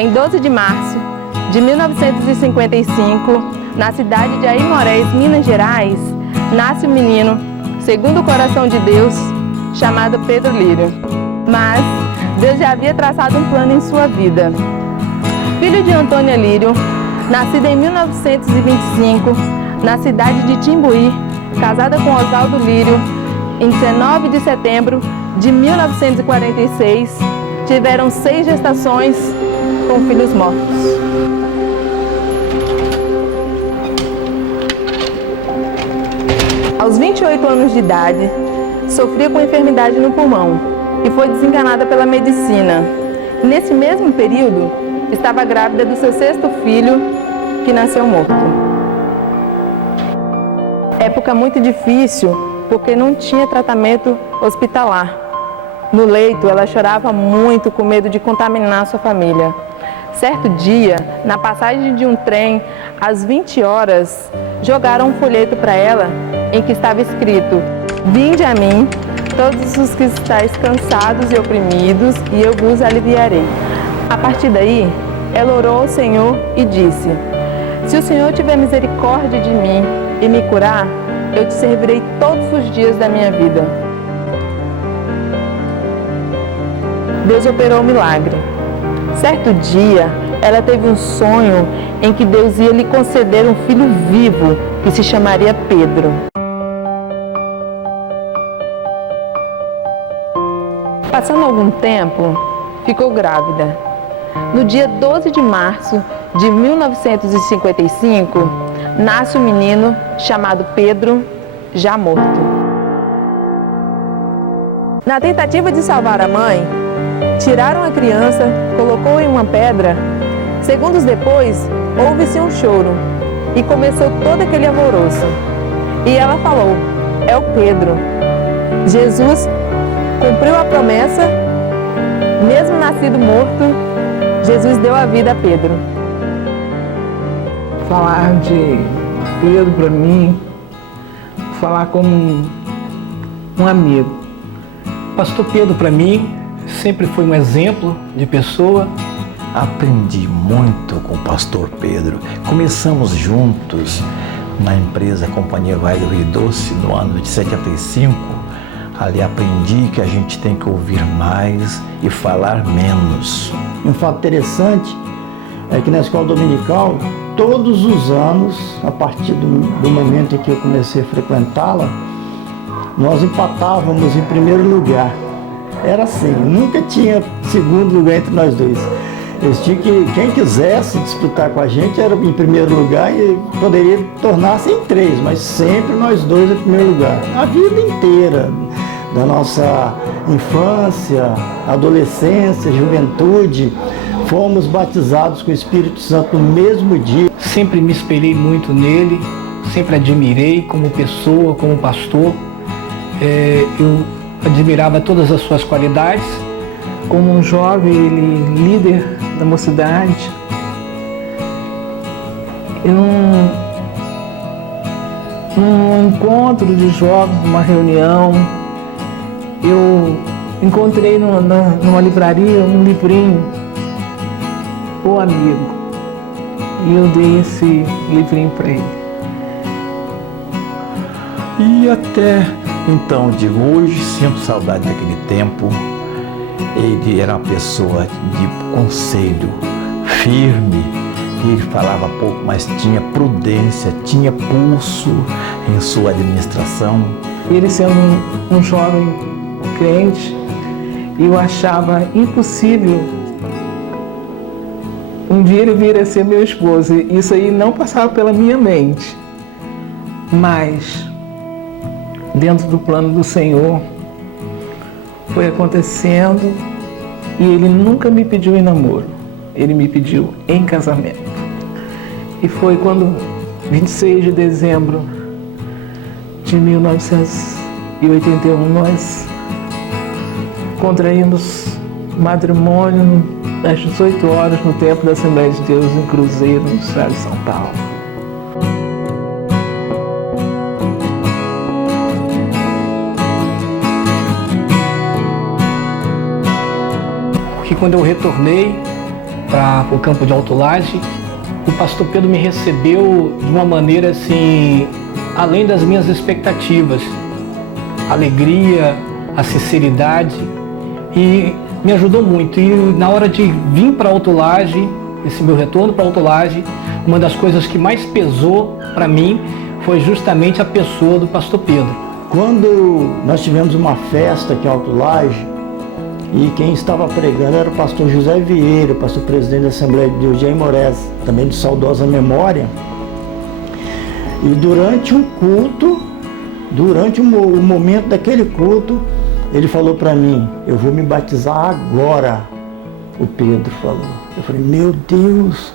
Em 12 de março de 1955, na cidade de Aimorés, Minas Gerais, nasce um menino, segundo o coração de Deus, chamado Pedro Lírio. Mas Deus já havia traçado um plano em sua vida. Filho de Antônia Lírio, nascida em 1925, na cidade de Timbuí, casada com Oswaldo Lírio, em 19 de setembro de 1946, tiveram 6 gestações com filhos mortos. Aos 28 anos de idade, sofria com enfermidade no pulmão e foi desenganada pela medicina. Nesse mesmo período, estava grávida do seu 6º filho, que nasceu morto. Época muito difícil, porque não tinha tratamento hospitalar. No leito, ela chorava muito com medo de contaminar sua família. Certo dia, na passagem de um trem, às 20 horas, jogaram um folheto para ela em que estava escrito: "Vinde a mim, todos os que estáis cansados e oprimidos, e eu vos aliviarei." A partir daí, ela orou ao Senhor e disse: "Se o Senhor tiver misericórdia de mim e me curar, eu te servirei todos os dias da minha vida." Deus operou o milagre. Certo dia, ela teve um sonho em que Deus ia lhe conceder um filho vivo, que se chamaria Pedro. Passando algum tempo, ficou grávida. No dia 12 de março de 1955, nasce um menino chamado Pedro, já morto. Na tentativa de salvar a mãe, tiraram a criança, colocou em uma pedra. Segundos depois, houve-se um choro e começou todo aquele alvoroço. E ela falou: "É o Pedro." Jesus cumpriu a promessa, mesmo nascido morto, Jesus deu a vida a Pedro. Falar de Pedro para mim, falar como um amigo. Pastor Pedro para mim sempre foi um exemplo de pessoa. Aprendi muito com o pastor Pedro. Começamos juntos na empresa Companhia Vale do Rio Doce no ano de 75. Ali aprendi que a gente tem que ouvir mais e falar menos. Um fato interessante é que na escola dominical, todos os anos, a partir do momento em que eu comecei a frequentá-la, nós empatávamos em primeiro lugar. Era assim, nunca tinha segundo lugar entre nós dois. Eles tinham que, quem quisesse disputar com a gente era em primeiro lugar e poderia tornar-se em 3, mas sempre nós dois em primeiro lugar. A vida inteira, da nossa infância, adolescência, juventude, fomos batizados com o Espírito Santo no mesmo dia. Sempre me espelhei muito nele, sempre admirei como pessoa, como pastor. Eu admirava todas as suas qualidades. Como um jovem, ele líder da mocidade. E num encontro de jovens, numa reunião, eu encontrei numa livraria um livrinho, O Amigo, e eu dei esse livrinho para ele. E até então, digo, hoje sinto saudade daquele tempo. Ele era uma pessoa de conselho, firme. Ele falava pouco, mas tinha prudência, tinha pulso em sua administração. Ele sendo um jovem crente, eu achava impossível um dia ele vir a ser meu esposo. Isso aí não passava pela minha mente. Mas, dentro do plano do Senhor, foi acontecendo e ele nunca me pediu em namoro. Ele me pediu em casamento. E foi quando, 26 de dezembro de 1981, nós contraímos matrimônio às 18 horas no Templo da Assembleia de Deus, em Cruzeiro, no estado de São Paulo. Que quando eu retornei, para o campo de Alto Laje. O pastor Pedro me recebeu de uma maneira assim, além das minhas expectativas. A alegria, a sinceridade, e me ajudou muito. E na hora de vir para Alto Laje, esse meu retorno para Alto Laje, uma das coisas que mais pesou para mim foi justamente a pessoa do pastor Pedro. Quando nós tivemos uma festa aqui em Alto Laje, e quem estava pregando era o pastor José Vieira, o pastor presidente da Assembleia de Deus de Aimorés, também de saudosa memória. E durante um culto, durante o momento daquele culto, ele falou para mim: eu vou me batizar agora. O Pedro falou. Eu falei: meu Deus,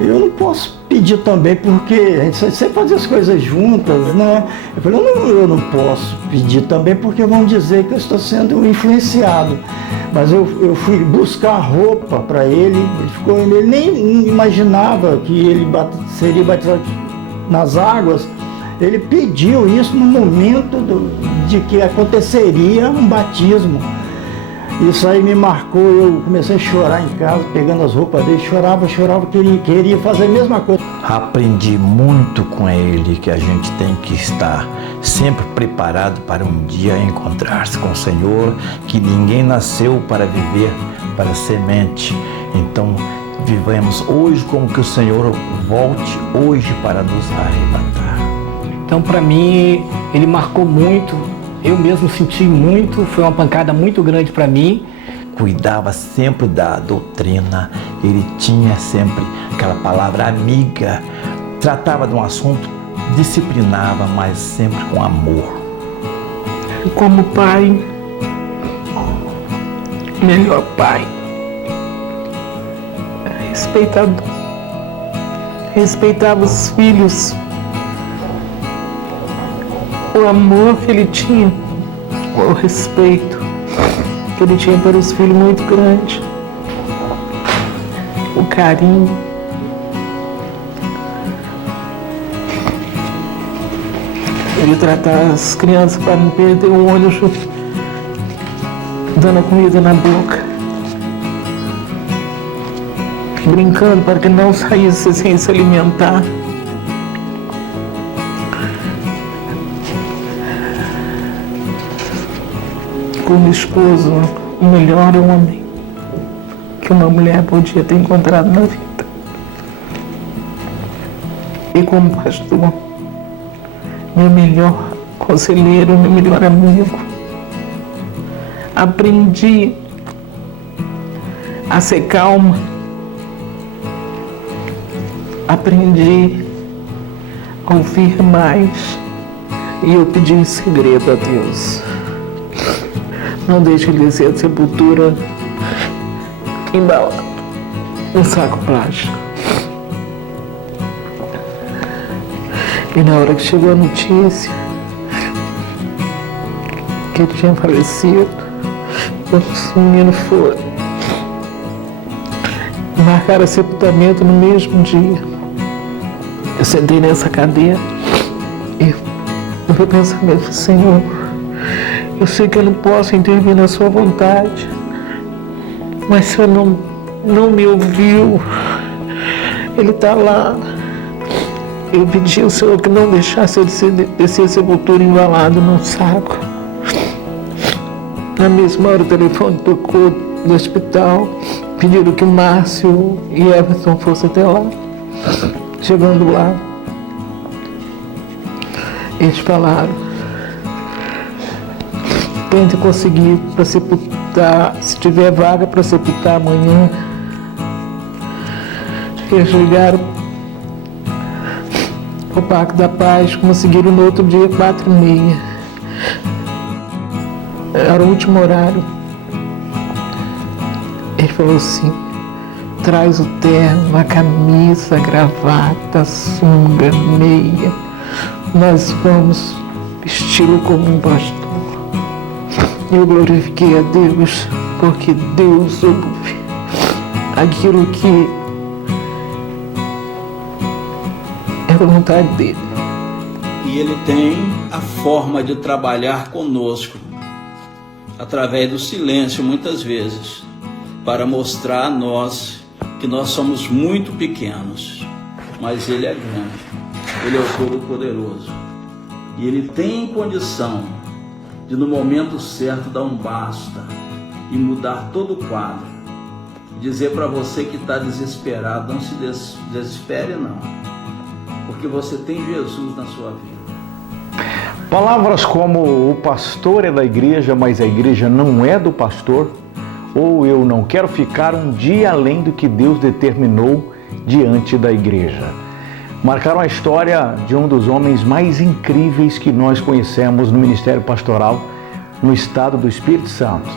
eu não posso pedir também, porque a gente sempre faz as coisas juntas, né? Eu falei: eu não posso pedir também, porque vão dizer que eu estou sendo influenciado. Mas eu fui buscar roupa para ele, ele nem imaginava que ele seria batizado nas águas. Ele pediu isso no momento de que aconteceria um batismo. Isso aí me marcou, eu comecei a chorar em casa, pegando as roupas dele, chorava, queria fazer a mesma coisa. Aprendi muito com ele que a gente tem que estar sempre preparado para um dia encontrar-se com o Senhor, que ninguém nasceu para viver para semente. Então, vivemos hoje como que o Senhor volte hoje para nos arrebatar. Então, para mim, ele marcou muito, eu mesmo senti muito, foi uma pancada muito grande para mim. Cuidava sempre da doutrina, ele tinha sempre aquela palavra amiga, tratava de um assunto, disciplinava, mas sempre com amor. Como pai, melhor pai, respeitava os filhos. O amor que ele tinha, o respeito que ele tinha para os filhos muito grande, o carinho. Ele tratava as crianças para não perder o olho, dando a comida na boca, brincando para que não saísse sem se alimentar. Como esposo, o melhor homem que uma mulher podia ter encontrado na vida. E como pastor, meu melhor conselheiro, meu melhor amigo. Aprendi a ser calma. Aprendi a ouvir mais. E eu pedi em segredo a Deus: não deixe ele descer a sepultura embalado em saco plástico. E na hora que chegou a notícia que ele tinha falecido, os meninos foram marcar o sepultamento no mesmo dia. Eu sentei nessa cadeira e no meu pensamento: Senhor, eu sei que eu não posso intervir na sua vontade, mas o Senhor não me ouviu. Ele está lá. Eu pedi ao Senhor que não deixasse ele descer a sepultura embalado num saco. Na mesma hora o telefone tocou no hospital, pediram que o Márcio e Everton fossem até lá. Chegando lá, eles falaram: tente conseguir para sepultar, se tiver vaga para sepultar amanhã. Eles ligaram o Parque da Paz, conseguiram no outro dia 4h30. Era o último horário. Ele falou assim: traz o terno, a camisa, a gravata, a sunga, meia. Nós vamos vesti-lo como um pastor. Eu glorifiquei a Deus, porque Deus ouve aquilo que é a vontade dele. E ele tem a forma de trabalhar conosco, através do silêncio muitas vezes, para mostrar a nós que nós somos muito pequenos, mas Ele é grande, Ele é o Todo-Poderoso. E Ele tem condição de, no momento certo, dar um basta e mudar todo o quadro. Dizer para você que está desesperado, não se desespere não, porque você tem Jesus na sua vida. Palavras como o pastor é da igreja, mas a igreja não é do pastor, ou eu não quero ficar um dia além do que Deus determinou diante da igreja, marcaram a história de um dos homens mais incríveis que nós conhecemos no ministério pastoral no estado do Espírito Santo.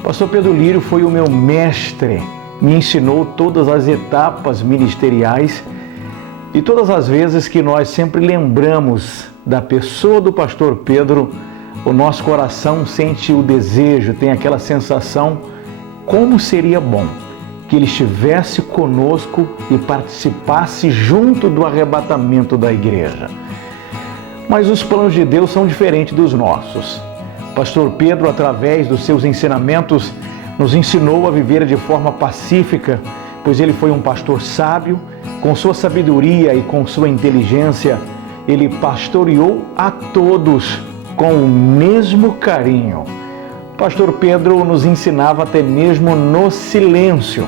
O pastor Pedro Lírio foi o meu mestre, me ensinou todas as etapas ministeriais e todas as vezes que nós sempre lembramos da pessoa do pastor Pedro, o nosso coração sente o desejo, tem aquela sensação, como seria bom que ele estivesse conosco e participasse junto do arrebatamento da igreja. Mas os planos de Deus são diferentes dos nossos. O pastor Pedro, através dos seus ensinamentos, nos ensinou a viver de forma pacífica, pois ele foi um pastor sábio, com sua sabedoria e com sua inteligência, ele pastoreou a todos com o mesmo carinho. O pastor Pedro nos ensinava até mesmo no silêncio.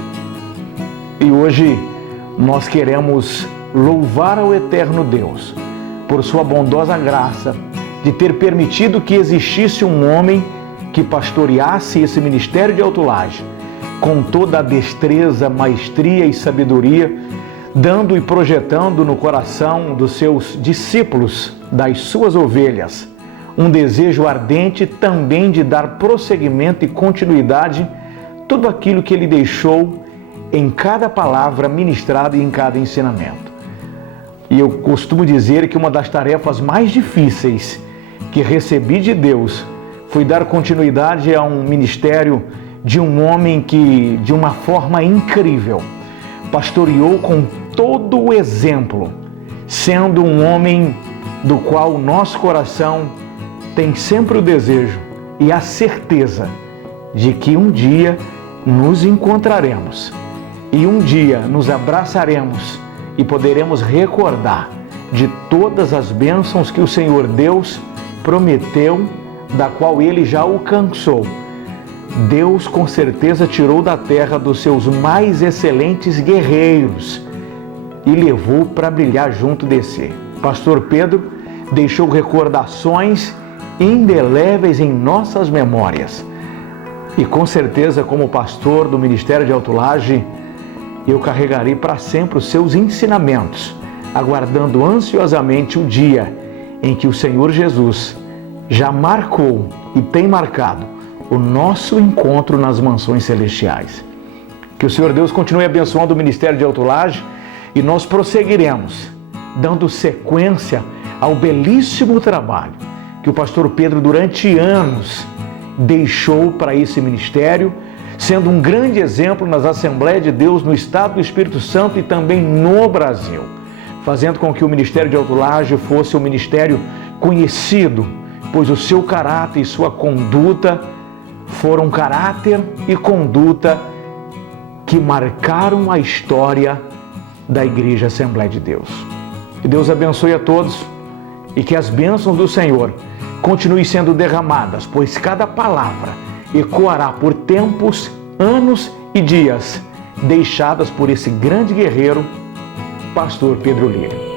E hoje nós queremos louvar ao eterno Deus por sua bondosa graça de ter permitido que existisse um homem que pastoreasse esse ministério de Autolage com toda a destreza, maestria e sabedoria, dando e projetando no coração dos seus discípulos, das suas ovelhas, um desejo ardente também de dar prosseguimento e continuidade tudo aquilo que ele deixou em cada palavra ministrada e em cada ensinamento. E eu costumo dizer que uma das tarefas mais difíceis que recebi de Deus foi dar continuidade a um ministério de um homem que, de uma forma incrível, pastoreou com todo o exemplo, sendo um homem do qual o nosso coração tem sempre o desejo e a certeza de que um dia nos encontraremos e um dia nos abraçaremos e poderemos recordar de todas as bênçãos que o Senhor Deus prometeu, da qual ele já alcançou. Deus com certeza tirou da terra dos seus mais excelentes guerreiros e levou para brilhar junto de si. Pastor Pedro deixou recordações indeléveis em nossas memórias. E com certeza, como pastor do Ministério de Autolage, eu carregarei para sempre os seus ensinamentos, aguardando ansiosamente o dia em que o Senhor Jesus já marcou e tem marcado o nosso encontro nas mansões celestiais. Que o Senhor Deus continue abençoando o Ministério de Autolage e nós prosseguiremos, dando sequência ao belíssimo trabalho que o pastor Pedro durante anos deixou para esse ministério, sendo um grande exemplo nas Assembleias de Deus no estado do Espírito Santo e também no Brasil, fazendo com que o Ministério de Autolage fosse um ministério conhecido, pois o seu caráter e sua conduta foram caráter e conduta que marcaram a história da Igreja Assembleia de Deus. Que Deus abençoe a todos e que as bênçãos do Senhor continuem sendo derramadas, pois cada palavra ecoará por tempos, anos e dias, deixadas por esse grande guerreiro, pastor Pedro Lírio.